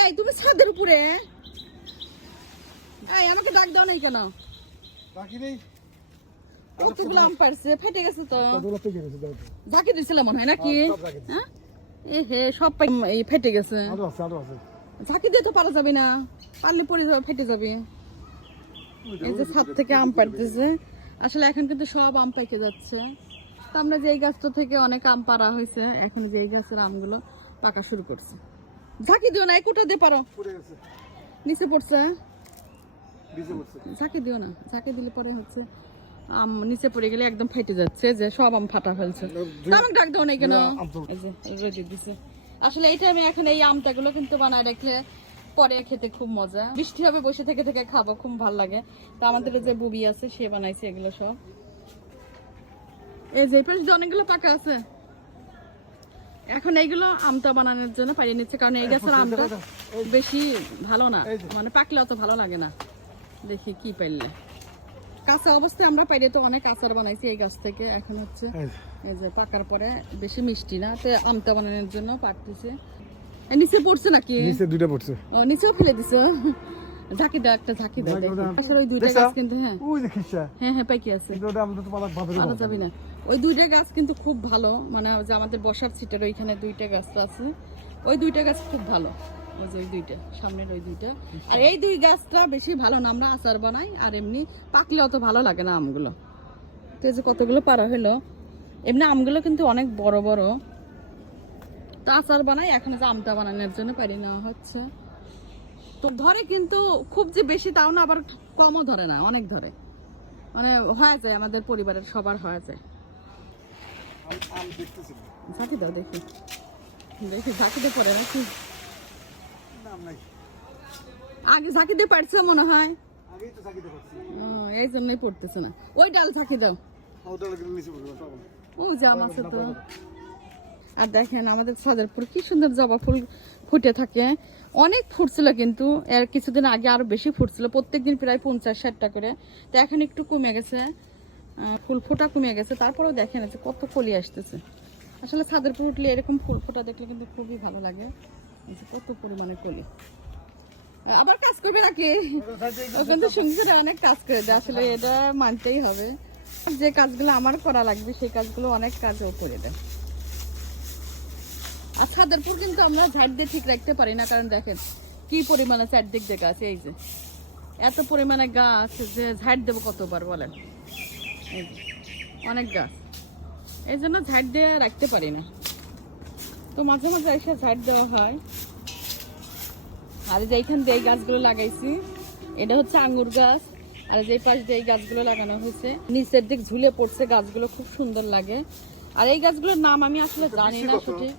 এই তুমি ছাদের উপরে এই আমাকে ডাক দাও নাই কেন? বাকি নেই কতগুলো আম পারছে, ফেটে গেছে তো। কতগুলো পেকে গেছে দাও তো। ঝাঁকি দিছিলাম মনে হয় নাকি? সব রাখি দিছি। হ্যাঁ এ হে সব এই ফেটে গেছে। আরো আছে ঝাঁকি দিয়ে তো পারা যাবে না, পারলে পড়ে যাবে, ফেটে যাবে। এই যে ছাদ থেকে আম পাড়তেছে, আসলে এখন কিন্তু সব আম পেকে যাচ্ছে। তো আমরা যে এই গাছটা থেকে অনেক আম পাড়া হয়েছে, এখন যে এই গাছের আমগুলো পাকা শুরু করছে। ঝাঁকি দিও না, এই কোটা দিয়ে পারো, পড়ে গেছে নিচে পড়ছে। ভিজে পড়ছে ঝাঁকি দিও না, ঝাঁকি দিলে পরে হচ্ছে আম নিচে পড়ে গেলে একদম ফেটে যাচ্ছে, যে সব আম ফাটা ফেলছে। আমাকে ডাক দাও না কেন? এই যে রোদে দিছে। আসলে এই টাইমে এখন এই আমটাগুলো কিন্তু বানায় রাখলে পরে খেতে খুব মজা। বৃষ্টি হবে, বসে থেকে থেকে খাবো, খুব ভালো লাগে। তো আমাদের যে বুবি আছে সে বানাইছে এগুলো সব। এই যে পাশে যে অনেকগুলো পাকা আছে, এখন এইগুলো আমটা বানানোর জন্য পাইয়ে নিচ্ছে, কারণ এই গাছের আমটা বেশি ভালো না, মানে পাকলে অত ভালো লাগে না। দেখি কি পাইলে। কাঁচা অবস্থায় আমরা পাইলে তো অনেক আচার বানাইছি এই গাছ থেকে। এখন হচ্ছে এই যে পাকার পরে বেশি মিষ্টি না, তো আমটা বানানোর জন্য পারতেছে। নিচে পড়ছে নাকি? নিচে দুইটা পড়ছে। ও নিচেও ফেলে দিছো? ঝাঁকি দাও, একটা ঝাঁকি দাও। আসলে ওই দুইটা গাছ কিন্তু হ্যাঁ ওই যে খিসা হ্যাঁ হ্যাঁ পাইকি আছে, ওটা আমরা তো পালা ভাবে আনা যাবে না। ওই দুইটা গাছ কিন্তু খুব ভালো, মানে যে আমাদের বসার ছিটের ওইখানে দুইটা গাছ আছে, ওই দুইটা গাছ খুব ভালো। ওই যে ওই দুইটা সামনের ওই দুইটা, আর এই দুই গাছটা বেশি ভালো না, আমরা আচার বানাই, আর এমনি পাকলে অত ভালো লাগে না আমগুলো। তো এই যে কতগুলো পারা হলো, এমনি আমগুলো কিন্তু অনেক বড় বড়। তো আচার বানাই, এখন যে আমটা বানানোর জন্য পারি নেওয়া হচ্ছে। তো ধরে কিন্তু খুব যে বেশি তাও না, আবার কমও ধরে না, অনেক ধরে, মানে হয়ে যায়, আমাদের পরিবারের সবার হয়ে যায়। আম দেখতেছি ঝাঁকি দাও দেখি, দেখি ঝাঁকিতে পড়ে নাকি। নাম নাই আগে ঝাঁকি দিয়ে পারছো মনে হয়, আগেই তো থাকিতে পারছি এই জন্যই পড়তেছে না। ওই ডাল ঝাঁকি দাও, ওটা লাগে নিচে পড়বে সব ও জাম আছে তো। আর দেখেন আমাদের ছাদের উপর কি সুন্দর জবা ফুল ফুটে থাকে, অনেক ফুটছিল, কিন্তু এর কিছুদিন আগে আরো বেশি ফুটছিল, প্রত্যেকদিন প্রায় 50-60টা করে। তো এখন একটু কমে গেছে, ফুল ফোটা কমে গেছে। তারপরেও দেখেন যে কত কলি আসতেছে। আসলে ছাদের উপর উঠলে এরকম ফুল ফোটা দেখলে কিন্তু খুবই ভালো লাগে, কত পরিমাণে কলি। আবার কাজ করবে নাকি? ওখান তো সংসারে অনেক কাজ করে দেয়, আসলে এটা মানতেই হবে। যে কাজগুলো আমার করা লাগবে সেই কাজগুলো অনেক কাজও করে দেয়। আর ছাদের উপর কিন্তু আমরা ঝাড় দিয়ে ঠিক রাখতে পারি না, কারণ দেখেন কি পরিমাণে চারদিক দিয়ে গাছ, এই যে এত পরিমাণে গাছ যে ঝাড় দেবো কতবার বলেন, এই যে অনেক গাছ, এই জন্য ঝাড় দিয়ে রাখতে পারি না। তো মাঝে মাঝে এসে ঝাড় দেওয়া হয়। আর যে এইখান দিয়ে এই গাছগুলো লাগাইছি, এটা হচ্ছে আঙ্গুর গাছ, আর যে পাশ দিয়ে এই গাছগুলো লাগানো হয়েছে, নিচের দিক ঝুলে পড়ছে গাছগুলো, খুব সুন্দর লাগে। আর এই গাছগুলোর নাম আমি আসলে জানি না সঠিক।